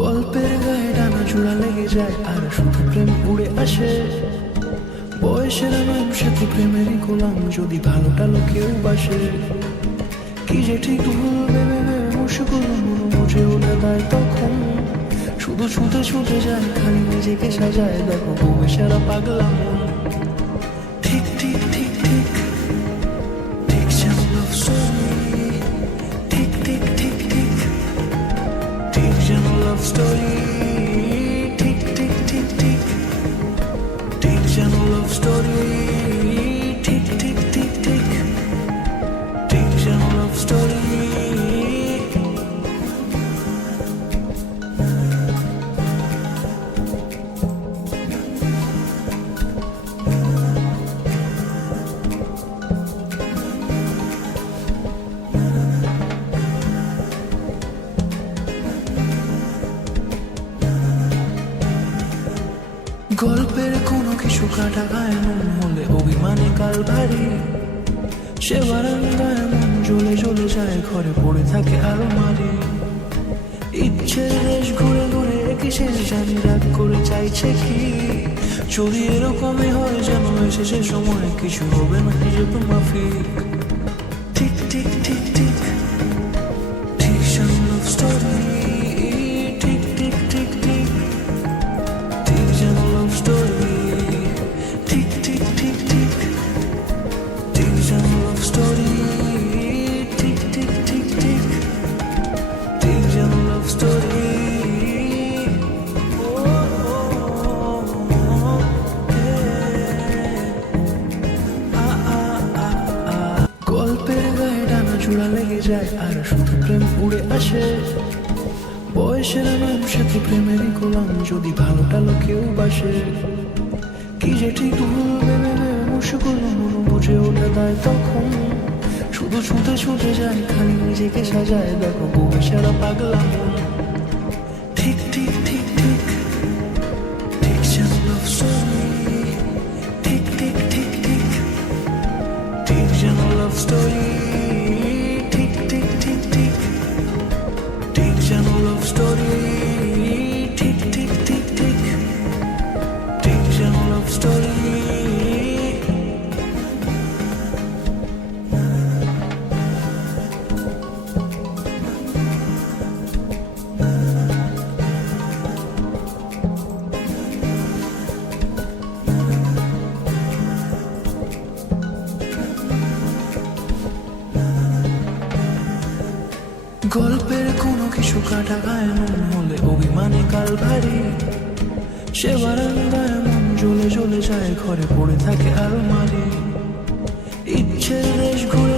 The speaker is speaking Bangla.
গল্পের গায়ে ডানা জোড়া লেগে যায়, আর শুধু প্রেম উড়ে আসে। বয়সের নাম সাথে প্রেমেরই গোলাম, যদি ভালো টালো কেউ বাসে। কি যে ঠিক ভুল ভেবে ভেবে মুশকুল উঠে দেয় তখন। শুধু ছুটে ছুটে যায়, খালি নিজেকে সাজায়, দেখো বউয়ে সারা পাগলা মন গল্পের কোনো কিছু কাটা গায়ে মন হলে অভিমানে কাল ভারী। সে বারান্দায় মন জ্বলে জ্বলে যায়, ঘরে পড়ে থাকে আরও মারি ইচ্ছের দেশ ঘুরে ঘুরে শেষ জানি রাগ করে চাইছে কি? যদি এরকমই হয় যেন এসে সে সময়, কিছু হবে না হিসেবে মাফিক। জোড়া লেগে যায়, আর শুধু প্রেম উড়ে আসে। বয়সের নাম সাথে প্রেমেরই গোলাম যদি ভালো টালো কেউ বাসে। কি যে ঠিক ভুল ভেবে মুশকুল মন বুঝে ওঠে দেয় তখন। শুধু ছুটে ছুটে যায় খালি নিজেকে সাজায়, দেখো বউয়ে সারা পাগলা। ঠিক ঠিক যেন লাভ গল্পের কোনো কিছু কাটা গায়ে মন হলে অভিমানে কাল ভারী। সে বারান্দায় মন জ্বলে জ্বলে যায়, ঘরে পড়ে থাকে আলমারি। ইচ্ছের দেশ ঘুরে